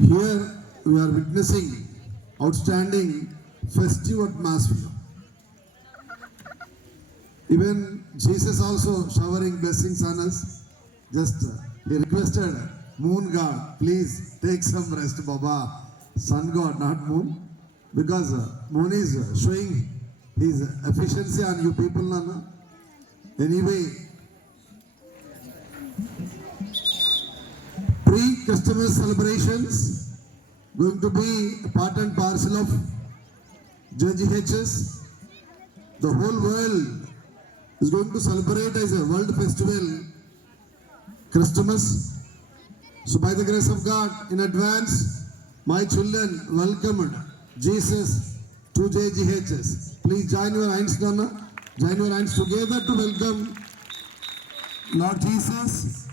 Here we are witnessing outstanding festive atmosphere. Even Jesus also showering blessings on us. Just he requested moon god, please take some rest, Baba. Sun god, not moon, because moon is showing his efficiency on you people, Nana. Anyway, pre-Christmas celebrations going to be a part and parcel of JGHS. The whole world is going to celebrate as a world festival Christmas. So by the grace of God, in advance, my children welcomed Jesus to JGHS. Please join your hands, Nana. Join your hands together to welcome Lord Jesus.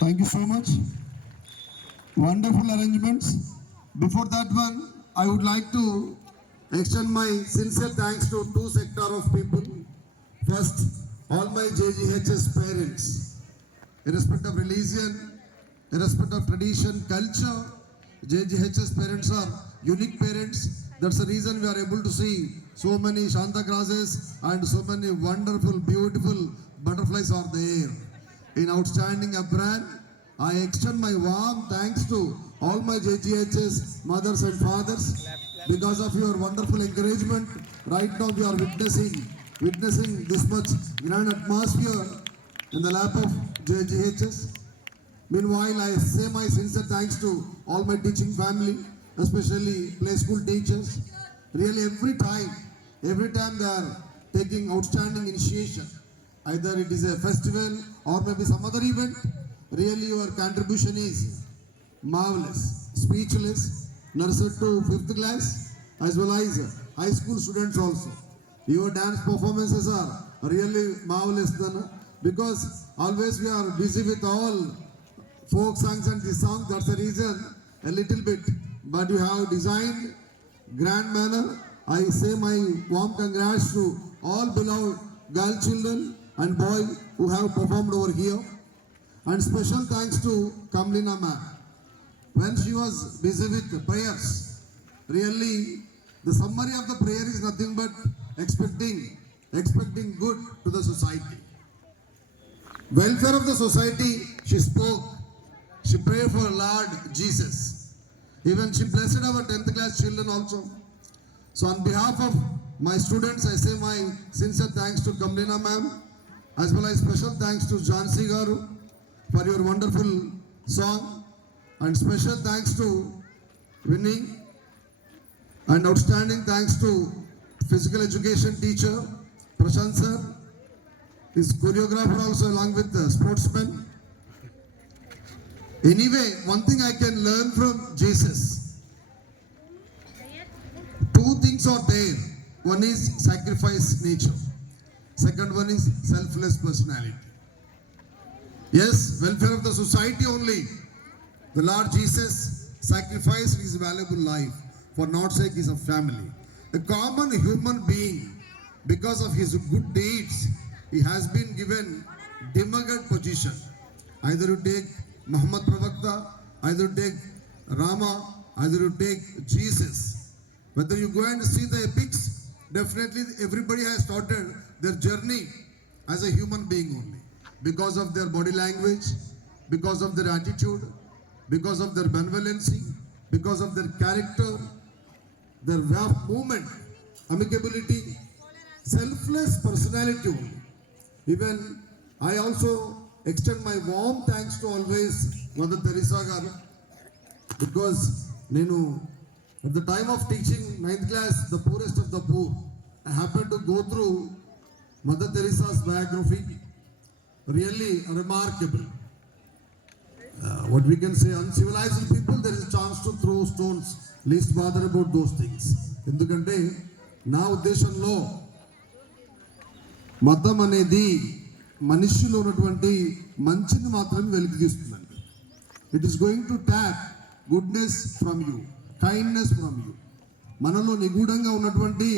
Thank you so much. Wonderful arrangements. Before that one, I would like to extend my sincere thanks to two sector of people. First, all my JGHS parents, irrespective of religion, irrespective of tradition, culture, JGHS parents are unique parents. That's the reason we are able to see so many Santa Clauses and so many wonderful, beautiful butterflies are there. In outstanding brand, I extend my warm thanks to all my JGHS mothers and fathers. Because of your wonderful encouragement, right now we are witnessing this much grand atmosphere in the lap of JGHS. Meanwhile, I say my sincere thanks to all my teaching family, especially play school teachers. Really, every time they are taking outstanding initiation. Either it is a festival or maybe some other event. Really, your contribution is marvelous, speechless. Nursery to 5th class as well as high school students also. Your dance performances are really marvelous, Dana, because always we are busy with all folk songs and this song. That's the reason a little bit, but you have designed grand manner. I say my warm congrats to all beloved girl children and boy who have performed over here, and special thanks to Kamlina ma'am. When she was busy with prayers, really the summary of the prayer is nothing but expecting good to the society. Welfare of the society, she spoke. She prayed for Lord Jesus. Even she blessed our 10th class children also. So on behalf of my students, I say my sincere thanks to Kamlina ma'am, as well as special thanks to Jansi Garu for your wonderful song. And special thanks to Winnie, and outstanding thanks to physical education teacher Prashant sir, his choreographer also along with the sportsman. Anyway, one thing I can learn from Jesus, two things are there. One is sacrifice nature, second one is selfless personality. Yes, welfare of the society only. The Lord Jesus sacrificed his valuable life for not sake his of family. A common human being, because of his good deeds, he has been given demigod position. Either you take Muhammad Pravakta, either you take Rama, either you take Jesus. Whether you go and see the epics, definitely everybody has started their journey as a human being only. Because of their body language, because of their attitude, because of their benevolency, because of their character, their way of movement, amicability, selfless personality only. Even I also extend my warm thanks to always Mother Teresa garu, because Nenu, at the time of teaching 9th class, the poorest of the poor, I happened to go through Mother Teresa's biography. Really remarkable. What we can say, uncivilized people, there is a chance to throw stones. Least bother about those things. ఎందుకంటే నా ఉద్దేశంలో మతం అనేది మనిషిలో ఉన్నటువంటి మంచిని మాత్రమే వెలికితీస్తుందండి. It is going to tap goodness from you, kindness from you. మనలో నిగూఢంగా ఉన్నటువంటి